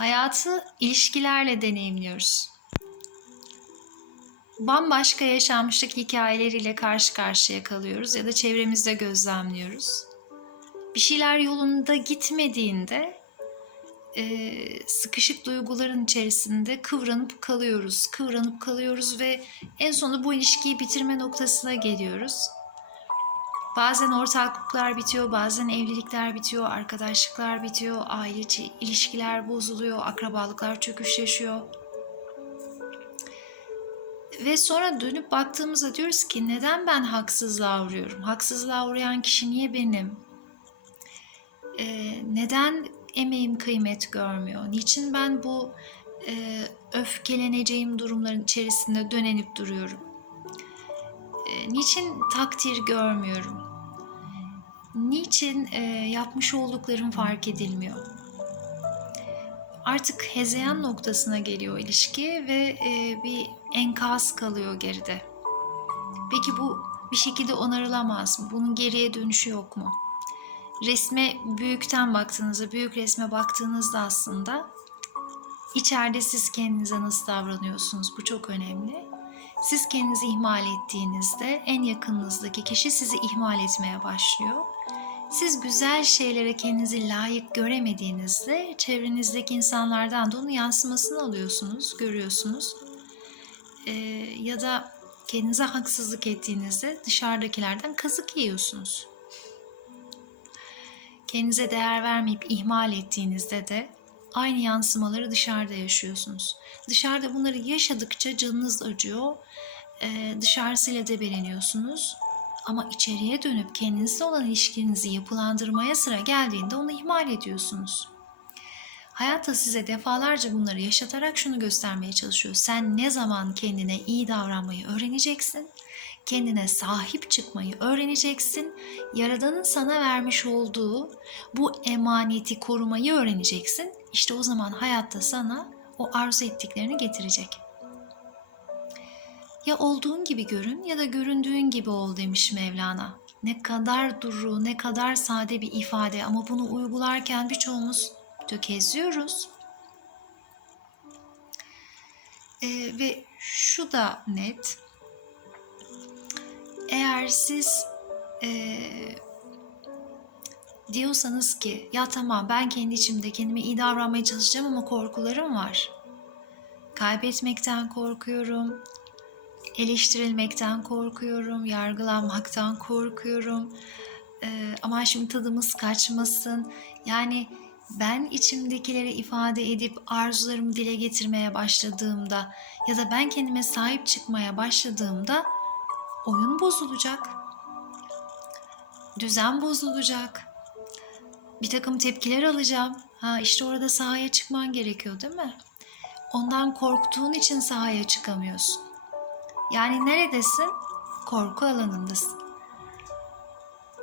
Hayatı ilişkilerle deneyimliyoruz. Bambaşka yaşanmışlık hikayeleriyle karşı karşıya kalıyoruz ya da çevremizde gözlemliyoruz. Bir şeyler yolunda gitmediğinde e, sıkışık duyguların içerisinde kıvranıp kalıyoruz, kıvranıp kalıyoruz ve en sonunda bu ilişkiyi bitirme noktasına geliyoruz. Bazen ortaklıklar bitiyor, bazen evlilikler bitiyor, arkadaşlıklar bitiyor, aile ilişkiler bozuluyor, akrabalıklar çöküş yaşıyor. Ve sonra dönüp baktığımızda diyoruz ki neden ben haksızlığa uğruyorum? Haksızlığa uğrayan kişi niye benim? Ee, neden emeğim kıymet görmüyor? Niçin ben bu e, öfkeleneceğim durumların içerisinde dönenip duruyorum? E, niçin takdir görmüyorum? Niçin e, yapmış olduklarım fark edilmiyor? Artık hezeyan noktasına geliyor ilişki ve e, bir enkaz kalıyor geride. Peki bu bir şekilde onarılamaz mı? Bunun geriye dönüşü yok mu? Resme büyükten baktığınızda, büyük resme baktığınızda aslında içeride siz kendinize nasıl davranıyorsunuz? Bu çok önemli. Siz kendinizi ihmal ettiğinizde en yakınınızdaki kişi sizi ihmal etmeye başlıyor. Siz güzel şeylere kendinizi layık göremediğinizde çevrenizdeki insanlardan da onun yansımasını alıyorsunuz, görüyorsunuz. Ee, ya da kendinize haksızlık ettiğinizde dışarıdakilerden kazık yiyorsunuz. Kendinize değer vermeyip ihmal ettiğinizde de aynı yansımaları dışarıda yaşıyorsunuz. Dışarıda bunları yaşadıkça canınız acıyor. Ee, dışarısıyla debeleniyorsunuz. Ama içeriye dönüp kendinizle olan ilişkinizi yapılandırmaya sıra geldiğinde onu ihmal ediyorsunuz. Hayat da size defalarca bunları yaşatarak şunu göstermeye çalışıyor. Sen ne zaman kendine iyi davranmayı öğreneceksin, kendine sahip çıkmayı öğreneceksin, Yaradan'ın sana vermiş olduğu bu emaneti korumayı öğreneceksin. İşte o zaman hayatta sana o arzu ettiklerini getirecek. Ya olduğun gibi görün ya da göründüğün gibi ol demiş Mevlana. Ne kadar duru, ne kadar sade bir ifade ama bunu uygularken birçoğumuz tökezliyoruz. Ee, ve şu da net. Eğer siz e, diyorsanız ki ya tamam ben kendi içimde kendime iyi davranmaya çalışacağım ama korkularım var. Kaybetmekten korkuyorum, eleştirilmekten korkuyorum, yargılanmaktan korkuyorum. Ee, ama şimdi tadımız kaçmasın. Yani ben içimdekileri ifade edip arzularımı dile getirmeye başladığımda ya da ben kendime sahip çıkmaya başladığımda oyun bozulacak. Düzen bozulacak. Bir takım tepkiler alacağım. Ha işte orada sahaya çıkman gerekiyor değil mi? Ondan korktuğun için sahaya çıkamıyorsun. Yani neredesin? Korku alanındasın.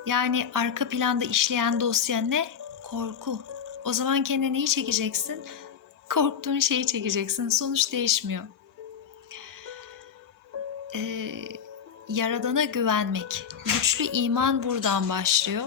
Yani arka planda işleyen dosya ne? Korku. O zaman kendine neyi çekeceksin? Korktuğun şeyi çekeceksin. Sonuç değişmiyor. Ee, yaradana güvenmek. Güçlü iman buradan başlıyor.